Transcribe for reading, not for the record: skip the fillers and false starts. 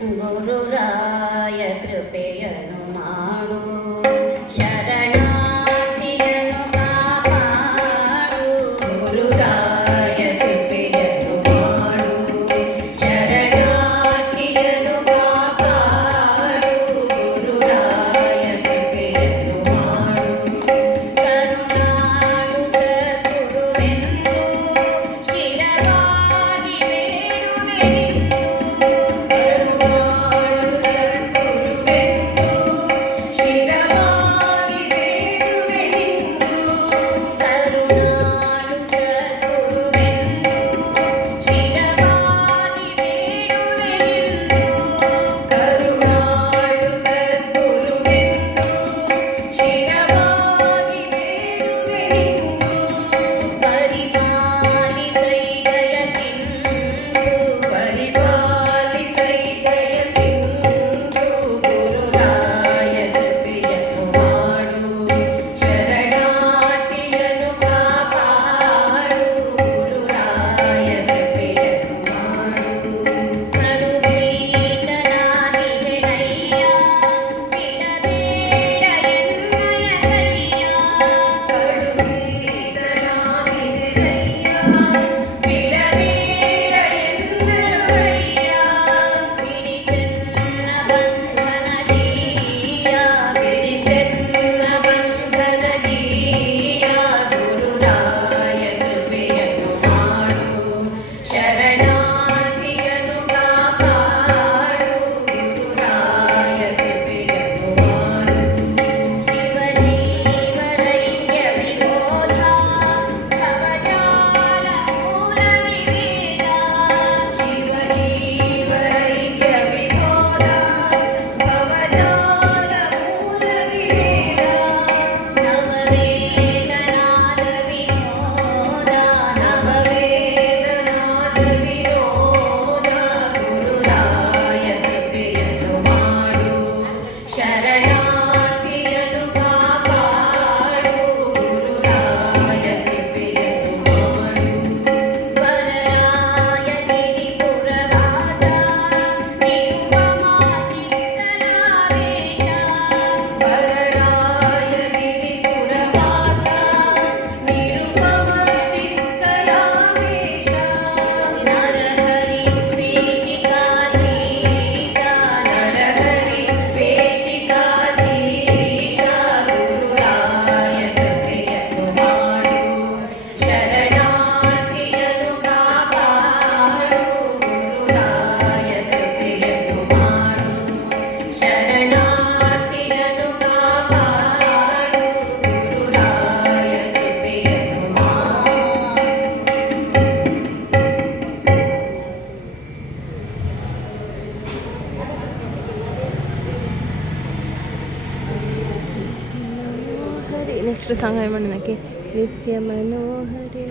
ಗುರುರಾಯ ಕೃಪೆಯನ್ನು ಮಾಡು, ಶರಣಾರ್ಥಿಯನ್ನು ಕಾಪಾಡು. ಗುರುರಾಯ ಕೃಪೆಯನ್ನು ಮಾಡು, ಶರಣಾರ್ಥಿಯನ್ನು ಕಾಪಾಡು. ಗುರುರಾಯ ಕೃಪೆಯನ್ನು ಮಾಡು, ಕರುಣಾಳು ಸದ್ಗುರುವೆಂದು ಶಿರವಾಗಿ ಬೇಡುವೆನೆಂದು. ಕರುಣಾಳು ಸದ್ಗುರುವೆಂದು ಶಿರವಾಗಿ ಬೇಡುವೆನೆಂದು. ಕರುಣಾಳು ಸದ್ಗುರುವೆಂದು ಶಿರವಾಗಿ ಬೇಡುವೆನೆಂದು. ಕರುಣಾಳು ಸದ್ಗುರುವೆಂದು ಶಿರವಾಗಿ ಬೇಡುವೆನೆಂದು. ಪರಿಪಾಲಿಸೈ ದಯ ಸಿಂಧು, ಪರಿಪಾಲಿಸೈ ದಯ ಸಿಂಧು. ಗುರುರಾಯ ಕೃಪೆಯನ್ನು ಮಾಡು, ಶರಣಾರ್ಥಿಯನ್ನು ಕಾಪಾಡು. ಗುರುರಾಯ ಕೃಪೆಯನ್ನು ಮಾಡು. ಕಡುಕ್ರೀಡನಾಗಿಹೆನಯ್ಯ, ಬಿಡಬೇಡ ಎನ್ನಯ ಕೈಯ. ಕಡುಕ್ರೀಡನಾಗಿಹೆನಯ್ಯ, ಬಿಡಬೇಡ ಎನ್ನಯ ಕೈಯ. ಬಿಡಿಸೆನ್ನ ಬಂಧನದೀಯ, ಬಿಡಿಸೆನ್ನ ಬಂಧನದೀಯ. ಗುರುರಾಯ ಕೃಪೆಯನ್ನು ಮಾಡು, ಶರಣಾರ್ಥಿಯನ್ನು ಕಾಪಾಡು. ಗುರುರಾಯ ಕೃಪೆಯನ್ನು ಮಾಡು. ಶಿವಜೀವರೈಕ್ಯ ವಿಬೋಧ, ಭವಜಾಲ ಮೂಲ ವಿವೇಕ. ಶಿವಜೀವರೈಕ್ಯ ವಿಬೋಧ, ಭವಜಾಲ ಮೂಲ ವಿವೇಕ. ನವವೇದನಾದ ವಿನೋದ, ನವವೇದನಾದ ವಿನೋದ. ಗುರುರಾಯ ಕೃಪೆಯನ್ನು ಮಾಡು, ಶರಣಾರ್ಥಿಯನ್ನು ಕಾಪಾಡು. ಗುರುರಾಯ ಕೃಪೆಯನ್ನು ಮಾಡು. ವರರಾಯ ಗಿರಿಪುರವಾಸ, ನಿರುಪಮಾ ಚಿತ್ತಲಾವೇಶ. ವರರಾಯ ಗಿರಿಪುರವಾಸ, ನಿರುಪಮಾ ಚಿತ್ತಲಾವೇಶ. ನರಹರಿ ದ್ವೇಷಿಕಾಧೀಶ, ನರಹರಿ ದ್ವೇಷಿಕಾಧೀಶ. ಗುರುರಾಯ ಕೃಪೆಯನ್ನು ಮಾಡು, ಶರಣಾರ್ಥಿಯನ್ನು ಕಾಪಾಡು. ಗುರುರಾಯ ಕೃಪೆಯನ್ನು ಮಾಡು, ಶರಣಾರ್ಥಿಯನ್ನು ಕಾಪಾಡು. ಗುರುರಾಯ ಕೃಪೆಯನ್ನು ಮಾಡು. ನೆಕ್ಸ್ಟ್ ಸಾಂಗ್ ಹಾಯ್ ಮಾಡಿ ನನಗೆ ನಿತ್ಯ ಮನೋಹರಿ.